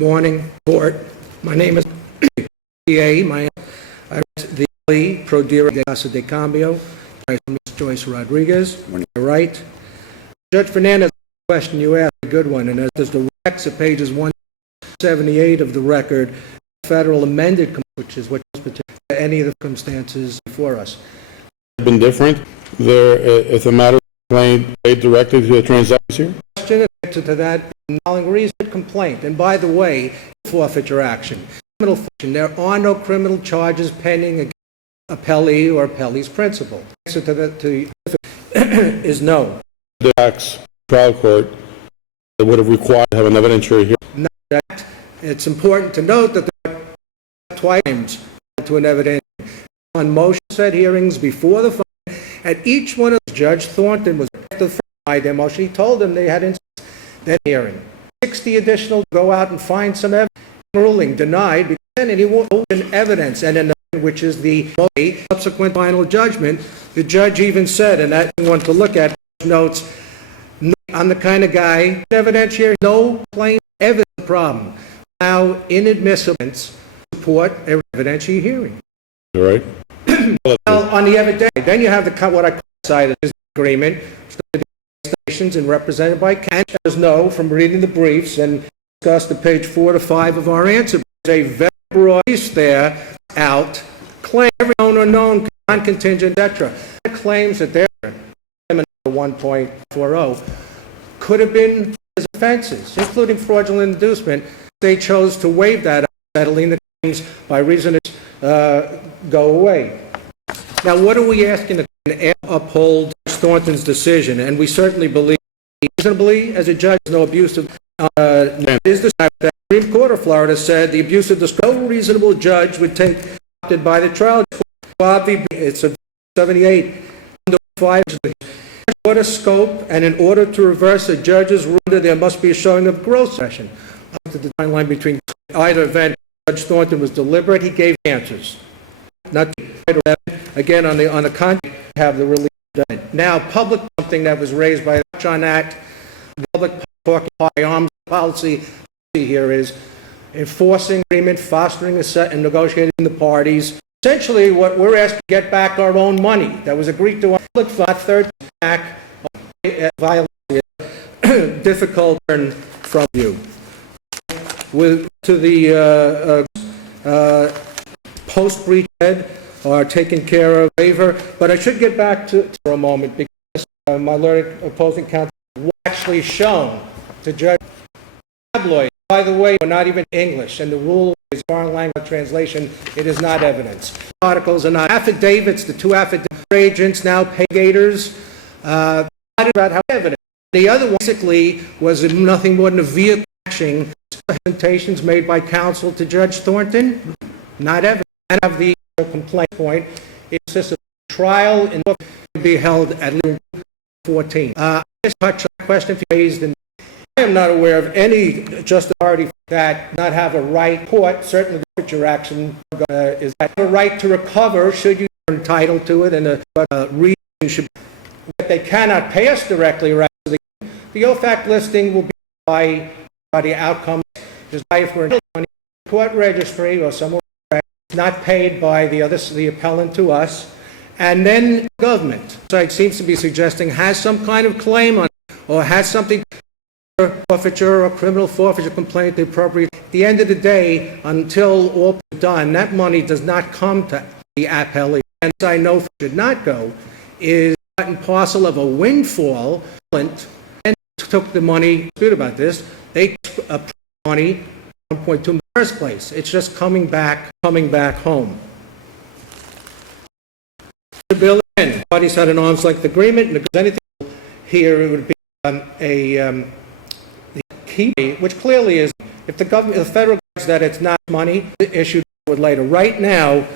Morning, Court. My name is PA. I the Prodira de Casa de Cambio. Ms. Joyce Rodriguez. Right. Judge Fernandez, the question you asked, a good one, and as does the Rex at pages 178 of the record, federal amended, which is what any of the circumstances before us. Been different. If the matter is made directly to the transactions here. Question answer to that, reasoned complaint, and by the way, forfeiture action. Criminal forfeiture. There are no criminal charges pending against appellee or appellee's principal. Answer to that is no. The trial court that would have required to have an evidentiary hearing. Not that. It's important to note that there are twice to an evidentiary on motion set hearings before the file. At each one of the Judge Thornton was by their motion. He told them they had that hearing. 60 additional go out and find some evidence. Ruling denied because then he won't open evidence, and in the, which is the subsequent final judgment, the judge even said, and that you want to look at notes. I'm the kind of guy, evidentiary, no plain evidence problem. Now, inadmissible support evidentiary hearing. All right. Well, on the other day, then you have the what I call cited agreement, stations and represented by Cambio. There's no from reading the briefs and discussed at page 4 to 5 of our answer. There's a very broad piece there out claim every known or known non-contingent, etc. Claims that their 1.40 could have been offenses, including fraudulent inducement. They chose to waive that, settling the claims by reason it go away. Now, what are we asking to uphold Thornton's decision? And we certainly believe reasonably, as a judge, no abuse of is the Supreme Court of Florida said the abuse of discretion no reasonable judge would take adopted by the trial. It's a 78 under 5. Order scope, and in order to reverse a judge's ruling, there must be a showing of gross session. Up to the timeline between either event, Judge Thornton was deliberate. He gave answers. Not again on the contrary, have the relief done. Now, public something that was raised by the John Act, public firearms policy here is enforcing agreement, fostering a set, and negotiating the parties. Essentially, what we're asking to get back our own money that was agreed to. Public third act violation difficult from you. With to the post-breach are taken care of waiver, but I should get back to for a moment because my learned opposing counsel was actually shown to Judge tabloid. By the way, we're not even English, and the rule is foreign language translation. It is not evidence. Articles are not affidavits. The two affidavit agents now pay gators about how evidence. The other one basically was nothing more than a vehicle matching presentations made by counsel to Judge Thornton. Not evidence. And of the complaint point, it insists a trial in to be held at least 14. I just touch on the question raised in. I am not aware of any just authority that not have a right court, certainly the forfeiture action is that a right to recover should you be entitled to it, and a reason should be that they cannot pay us directly. Right? The OFAC listing will be by the outcome. Just if we're in a court registry or somewhere not paid by the appellant to us, and then government, so it seems to be suggesting, has some kind of claim on it, or has something forfeiture or criminal forfeiture complaint the appropriate. At the end of the day, until all is done, that money does not come to the appellee. And I know should not go is part and parcel of a windfall, and took the money. Good about this. They took money 1.2 in the first place. It's just coming back home. The bill in parties had an arm's length agreement, and if there's anything here, it would be the key, which clearly is if the government, the federal government, that it's not money issued with later. Right now,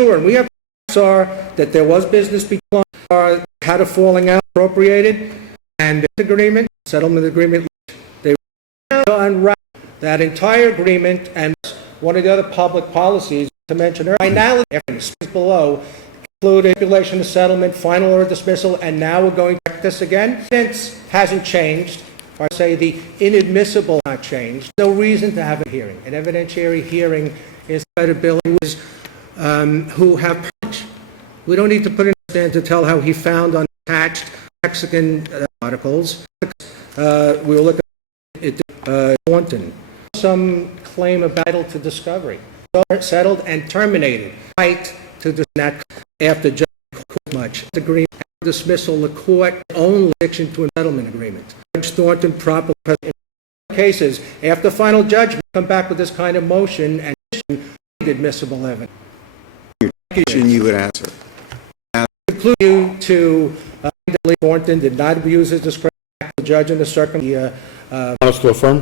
sure, and we have that there was business between had a falling out appropriated, and the agreement, settlement agreement, they unwrap that entire agreement, and one of the other public policies to mention earlier, finality below include stipulation of settlement, final or dismissal, and now we're going to check this again. Since hasn't changed, or say the inadmissible not changed, no reason to have a hearing. An evidentiary hearing is credibility who have punch. We don't need to put in a stand to tell how he found unattached Mexican articles. We'll look at it, Thornton. Some claim of title to discovery. Settled and terminated. Right to that after judge much. Agreement dismissal, the court only addiction to a settlement agreement. Judge Thornton properly in cases after final judgment come back with this kind of motion and admissible evidence. You would answer. Conclude you to Thornton did not abuse his discretion. The judge in the Want us to affirm?